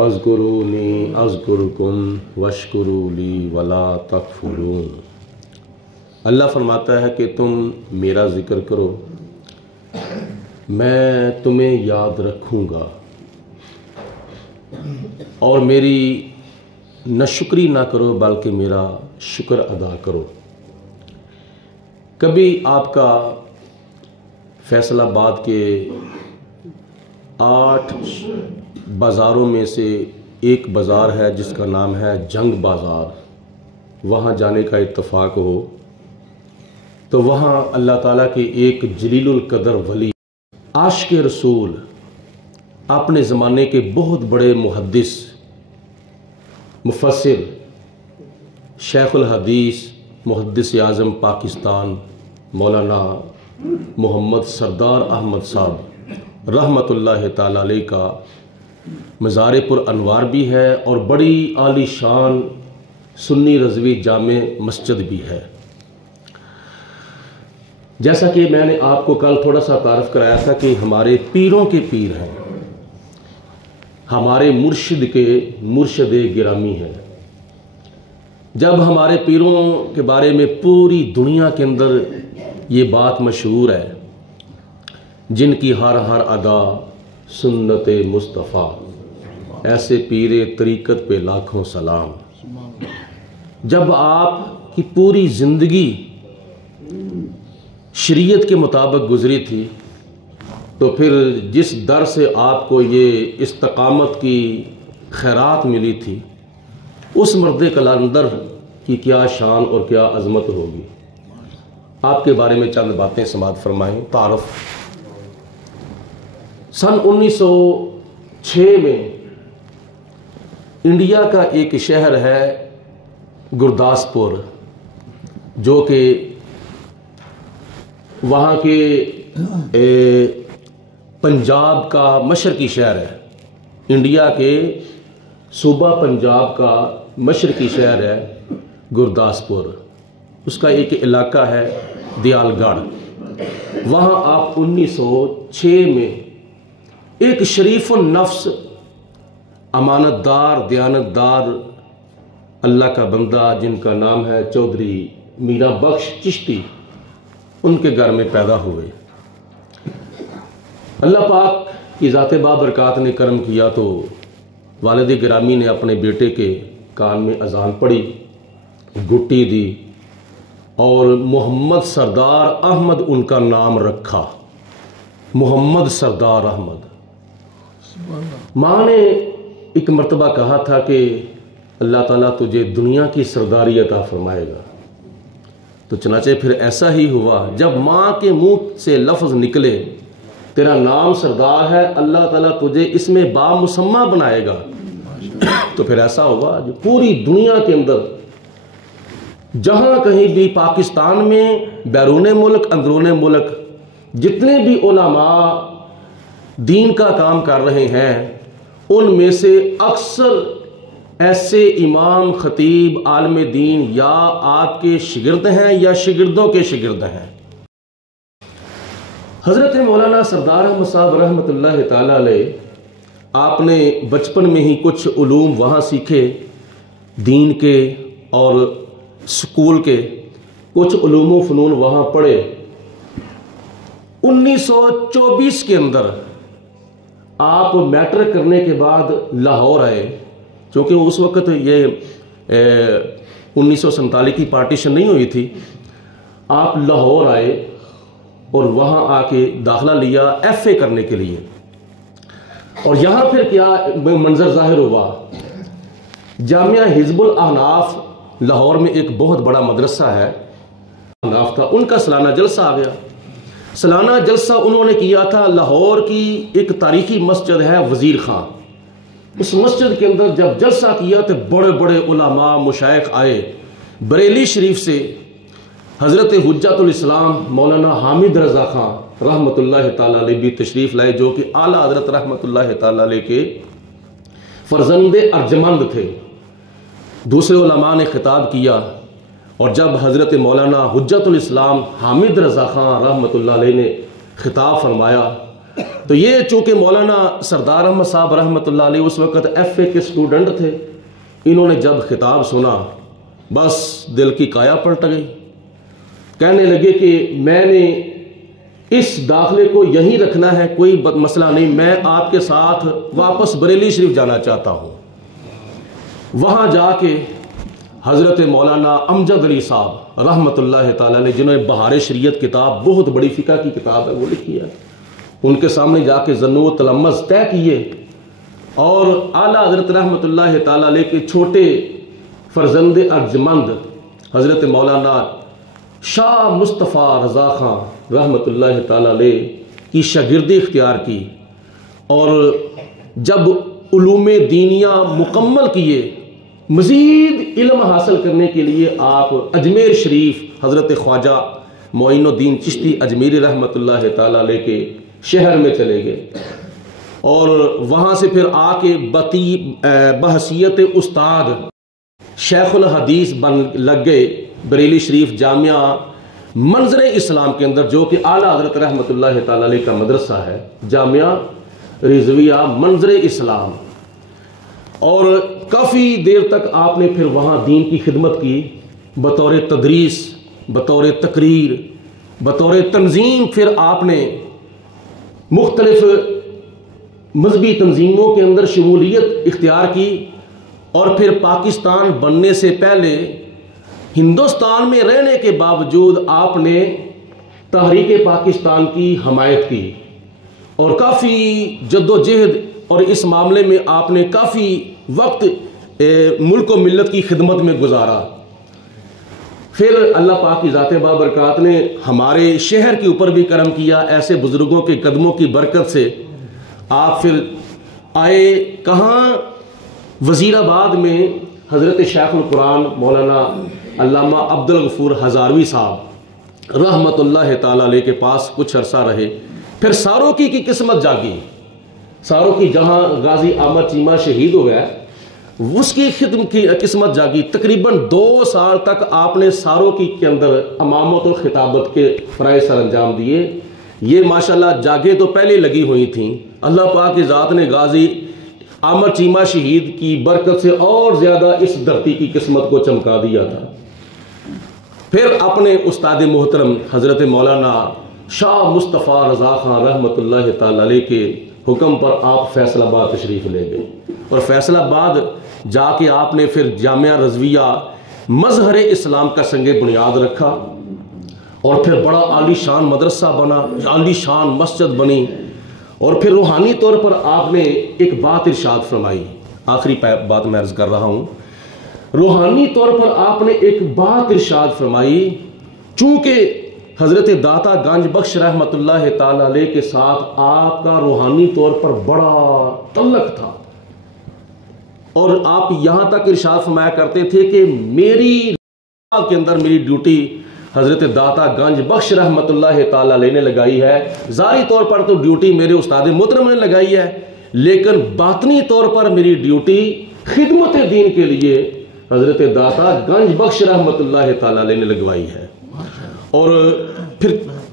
फ़ज़्कुरूनी अज़्कुरुकुम वश्कुरूली वला तकफुरून। अल्लाह फरमाता है कि तुम मेरा ज़िक्र करो, मैं तुम्हें याद रखूँगा, और मेरी नाशुक्री ना करो बल्कि मेरा शुक्र अदा करो। कभी आपका फैसलाबाद के 8 बाज़ारों में से एक बाज़ार है जिसका नाम है जंग बाज़ार, वहाँ जाने का इत्तफ़ाक़ हो तो वहाँ अल्लाह ताला के एक जलीलुल कदर वली आशिक़ रसूल, अपने ज़माने के बहुत बड़े मुहद्दिस, मुफस्सिर, शेखुल हदीस, मुहद्दिस आज़म पाकिस्तान मौलाना मोहम्मद सरदार अहमद साहब रहमतुल्लाह ताला अलैह का मज़ार पुर अनवार भी है और बड़ी आली शान सुन्नी रज़वी जामे मस्जिद भी है। जैसा कि मैंने आपको कल थोड़ा सा तारफ़ कराया था कि हमारे पीरों के पीर हैं, हमारे मुर्शिद के मुर्शिद गिरामी हैं। जब हमारे पीरों के बारे में पूरी दुनिया के अंदर ये बात मशहूर है, जिनकी हर हर अदा सुन्नत मुस्तफ़ा, ऐसे पीरे तरीक़त पे लाखों सलाम। जब आपकी पूरी ज़िंदगी शरीयत के मुताबिक गुज़री थी तो फिर जिस दर से आपको ये इस्तकामत की खैरात मिली थी, उस मर्द कलंदर की क्या शान और क्या अज़मत होगी। आपके बारे में चंद बातें समाअत फरमाएं। तारफ़, सन 1906 में इंडिया का एक शहर है गुरदासपुर, जो कि वहाँ के पंजाब का मशरकी शहर है। इंडिया के सूबा पंजाब का मशरकी शहर है गुरदासपुर। उसका एक इलाका है दयालगढ़। वहाँ आप 1906 में एक शरीफ नफ्स, अमानतदार, दयानतदार अल्लाह का बंदा जिनका नाम है चौधरी मीरा बख्श चिश्ती, उनके घर में पैदा हुए। अल्लाह पाक की ज़ाते बाबरकात ने करम किया तो वालिद गिरामी ने अपने बेटे के कान में अजान पढ़ी, गुट्टी दी और मोहम्मद सरदार अहमद उनका नाम रखा। मोहम्मद सरदार अहमद। माँ ने एक मर्तबा कहा था कि अल्लाह ताला तुझे दुनिया की सरदारी अता फरमाएगा, तो चनाचे फिर ऐसा ही हुआ। जब माँ के मुंह से लफ्ज़ निकले तेरा नाम सरदार है, अल्लाह ताला तुझे इसमें बामुसम्मा बनाएगा, तो फिर ऐसा हुआ जो पूरी दुनिया के अंदर जहाँ कहीं भी, पाकिस्तान में, बैरून मुल्क, अंदरून मुल्क, जितने भी उलमा दीन का काम कर रहे हैं, उनमें से अक्सर ऐसे इमाम, खतीब, आलम दीन या आपके शिगिर्द हैं या शिगिर्दों के शिगिर्द हैं। हज़रत मौलाना सरदार अहमद साहब रहमतुल्लाह ताला अलैह, आपने बचपन में ही कुछ उलूम वहाँ सीखे, दीन के और स्कूल के कुछ उलूम फ़नून वहाँ पढ़े। 1924 के अंदर आप मैट्रिक करने के बाद लाहौर आए, क्योंकि उस वक़्त ये 1947 की पार्टीशन नहीं हुई थी। आप लाहौर आए और वहाँ आके दाखिला लिया FA करने के लिए। और यहाँ फिर क्या मंजर ज़ाहिर हुआ, जामिया हिज़्बुल अहनाफ लाहौर में एक बहुत बड़ा मदरसा है, अहनाफ का, उनका सालाना जलसा आ गया। सालाना जलसा उन्होंने किया था लाहौर की एक तारीखी मस्जिद है वज़ीर खां। उस मस्जिद के अंदर जब जलसा किया तो बड़े बड़े उलमा, मुशाइख आए। बरेली शरीफ से हज़रत हुज्जतुल इस्लाम मौलाना हामिद रज़ा खां रहमतुल्लाह ताला अलैह भी तशरीफ़ लाए, जो कि आला हज़रत रहमतुल्लाह ताला अलैह के फ़र्जंदे अर्जमंद थे। दूसरे उलमा ने खिताब किया और जब हज़रत मौलाना हुज्जतुल इस्लाम हामिद रज़ा खां रहमतुल्लाह अलैह ने खिताब फरमाया तो ये चूँकि मौलाना सरदार अहमद साहब रहमतुल्लाह अलैह उस वक़्त FA के स्टूडेंट थे, इन्होंने जब खिताब सुना बस दिल की काया पलट गई। कहने लगे कि मैंने इस दाखिले को यहीं रखना है, कोई मसला नहीं, मैं आपके साथ वापस बरेली शरीफ जाना चाहता हूँ। वहाँ जाके हज़रत मौलाना अमजद अली साहब रहमतुल्लाह ताला ने, जिन्होंने बहार शरीयत किताब बहुत बड़ी फ़िक़ह की किताब है वो लिखी है, उनके सामने जाके ज़न्नु तलम्मज़ तय किए और आला हज़रत रहमतुल्लाह ताला अलैह के छोटे फर्जंद अर्जमंद हज़रत मौलाना शाह मुस्तफ़ा रज़ा ख़ान रहमतुल्लाह ताला अलैह की शागिर्दी इख्तियार की और जब उलूम दीनिया मुकम्मल किए, मज़ीद इल्म हासिल करने के लिए आप अजमेर शरीफ हज़रत ख्वाजा मोइनुद्दीन चिश्ती अजमेरी रहमतुल्लाह ताला अलैह के शहर में चले गए और वहाँ से फिर आके बहसीयत उस्ताद शेखुल हदीस बन लग गए बरेली शरीफ जामिया मंजर इस्लाम के अंदर, जो कि आला हज़रत रहमतुल्लाह ताला अलैह का मदरसा है, जामिया रिजविया मंजर इस्लाम। और काफ़ी देर तक आपने फिर वहाँ दीन की खिदमत की, बतौर तदरीस, बतौर तकरीर, बतौर तंजीम। फिर आपने मुख्तलिफ मजहबी तंजीमों के अंदर शमूलियत इख्तियार की और फिर पाकिस्तान बनने से पहले हिंदुस्तान में रहने के बावजूद आपने तहरीक पाकिस्तान की हमायत की और काफ़ी जद्दोजहद और इस मामले में आपने काफ़ी वक्त मुल्क व मिल्लत की खिदमत में गुजारा। फिर अल्लाह पाक की ज़ात बाबरकात ने हमारे शहर के ऊपर भी करम किया, ऐसे बुज़ुर्गों के कदमों की बरकत से आप फिर आए कहाँ, वज़ीराबाद में हज़रत शेखुल कुरान मौलाना अल्लामा अब्दुल गफूर हज़ारवी साहब रहमतुल्लाह ताला अलैह के पास कुछ अरसा रहे। फिर सारोकी की किस्मत जागी, सारोकी जहाँ गाजी अहमद चीमा शहीद हो गया उसकी खिदमत की किस्मत जागी। तकरीबन 2 साल तक आपने सारोकी के अंदर अमामत और खिताबत के फ़राइज़ सर अंजाम दिए। ये माशाल्लाह जागे तो पहले लगी हुई थी, अल्लाह पाक की ज़ात ने गाजी अहमद चीमा शहीद की बरकत से और ज़्यादा इस धरती की किस्मत को चमका दिया था। फिर अपने उस्ताद मोहतरम हज़रत मौलाना शाह मुस्तफ़ा रज़ा ख़ान रहमतुल्लाह ताला अलैह के हुक्म पर आप फैसलाबाद तशरीफ़ ले गए और फैसलाबाद जाके आपने फिर जामिया रज़विया मज़हर इस्लाम का संगे बुनियाद रखा और फिर बड़ा आलीशान मदरसा बना, आलीशान मस्जिद बनी और फिर रूहानी तौर पर आपने एक बात इरशाद फरमाई। आखिरी बात मैं अर्ज़ कर रहा हूँ, रूहानी तौर पर आपने एक बात इरशाद फरमाई। चूँकि हज़रत दाता गंज बख्श रहमतुल्लाह ताला अलैह के साथ आपका रूहानी तौर पर बड़ा तल्लक था और आप यहाँ तक इरशाद फरमाया करते थे कि मेरी के अंदर मेरी ड्यूटी हज़रत दाता गंज बख्श रहमतुल्लाह ताला अलैह ने लगाई है। ज़ाहिरी तौर पर तो ड्यूटी मेरे उस्ताद मोहतरम ने लगाई है, लेकिन बातनी तौर पर मेरी ड्यूटी खिदमत दीन के लिए हज़रत दाता गंज बख्श रहमतुल्लाह ताला अलैह ने लगवाई है। और फिर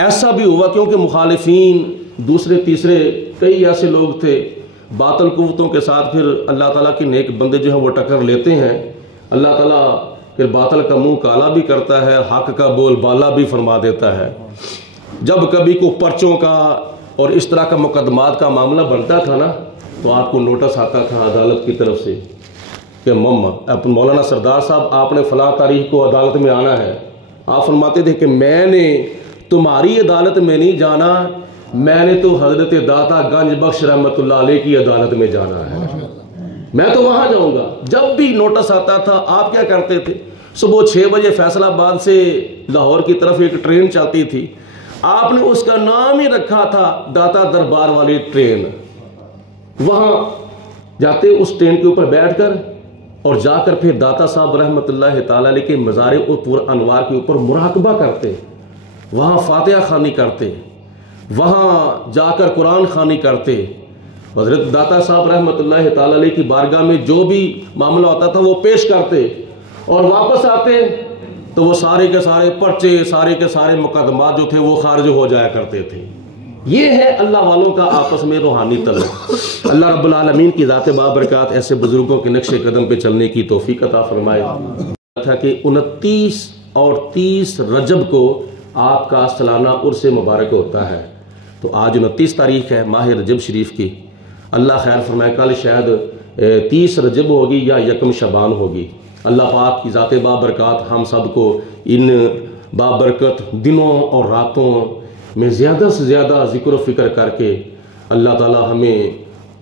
ऐसा भी हुआ क्योंकि मुखालिफीन दूसरे तीसरे कई ऐसे लोग थे, बातल कुव्वतों के साथ फिर अल्लाह ताला के नेक बंदे जो हैं वो टक्कर लेते हैं। अल्लाह ताला फिर बातल का मुंह काला भी करता है, हक का बोल बाला भी फरमा देता है। जब कभी को पर्चों का और इस तरह का मुकदमात का मामला बनता था ना, तो आपको नोटिस आता था अदालत की तरफ से कि मौलाना सरदार साहब आपने फलां तारीख को अदालत में आना है। आप फरमाते थे कि मैंने तुम्हारी अदालत में नहीं जाना, मैंने तो हज़रत दाता गंज बख्श रहमतुल्लाह अलैह की अदालत में जाना है, मैं तो वहाँ जाऊँगा। जब भी नोटिस आता था आप क्या करते थे, सुबह 6 बजे फैसलाबाद से लाहौर की तरफ एक ट्रेन चलती थी, आपने उसका नाम ही रखा था दाता दरबार वाली ट्रेन। वहाँ जाते उस ट्रेन के ऊपर बैठकर और जाकर फिर दाता साहब रहमतुल्लाह ताला अलैह के मज़ार और पूरा अनवार के ऊपर मुराकबा करते, वहाँ फातिहा खानी करते, वहाँ जाकर कुरान खानी करते। हज़रत दाता साहब रहमतुल्लाह ताला अलैह की बारगाह में जो भी मामला होता था वो पेश करते और वापस आते तो वो सारे के सारे पर्चे, सारे के सारे मुकदमात जो थे वो खारिज हो जाया करते थे। ये है अल्लाह वालों का आपस में रूहानी तल्लुक़। अल्लाह रब्बुल आलमीन की ज़ात बाबरकात ऐसे बुजुर्गों के नक्शे कदम पे चलने की तौफीक अता फरमाए। था कि 29 और 30 रजब को आपका सालाना उर्स मुबारक होता है। तो आज 29 तारीख है माह रजब शरीफ की। अल्लाह खैर फरमाए कल शायद 30 रजब होगी या यकम शबान होगी। अल्लाह पाक की ज़ात बाबरकात हम सबको इन बाबरकत दिनों और रातों में ज़्यादा से ज़्यादा ज़िक्र फ़िक्र करके अल्लाह ताला हमें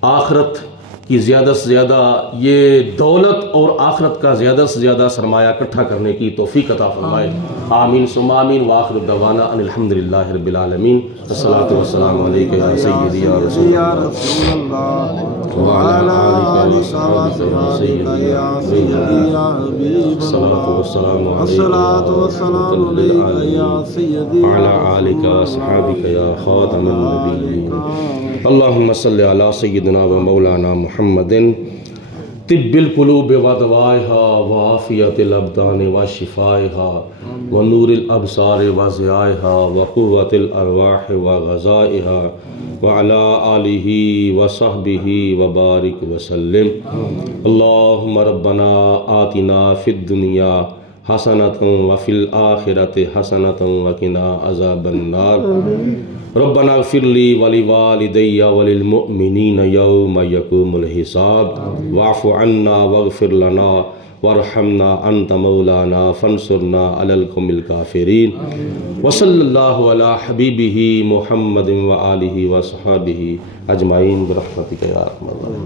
आखरत की ज़्यादा से ज़्यादा ये दौलत और आखरत का ज़्यादा से ज़्यादा सरमाया इकट्ठा करने की तौफीक अता फरमाए। आमीन सुम्मा आमीन। वाखिर दवाना अनिल हम्दुलिल्लाहि रब्बिल आलमीन। अस्सलातु वस्सलामु अलैका या सय्यदी या रसूलल्लाह व अला आलिका व सहाबिका या सय्यदी या हबीब। अस्सलातु वस्सलामु अलैका या सय्यदी व अला आलिका व सहाबिका या खातमुन नबिय्यीन। अल्लाहुम्मा सल्लि अला सय्यिदिना व मौलाना मुहम्मदिन तिब्बिल कुलूब व दवाइहा व आफियतिल अब्दान व शिफाइहा व नूरिल अबसार व ज़ियाइहा व कुव्वतिल अरवाह व ग़ज़ाइहा व अला आलिही व सहबिही व बारिक व सल्लिम। अल्लाहुम्मा रब्बना आतिना फिद दुनिया हसनतन व फिल आखिरति हसनतन व किना अज़ाबन नार। रब्बना ग़फ़िरली वली वालिदैया वलिल मुअमिनीन यौम यक़ूमुल हिसाब वाफ़ु अन्ना वग़फ़िर लना वरहमना अंत मौलाना फंसुरना अलल क़ौमिल काफ़िरीन। व सल्लल्लाहु अला हबीबिही मुहम्मदिन व आलिही व सहाबिही अजमाइन बिरहमतिका या अरहमर राहिमीन।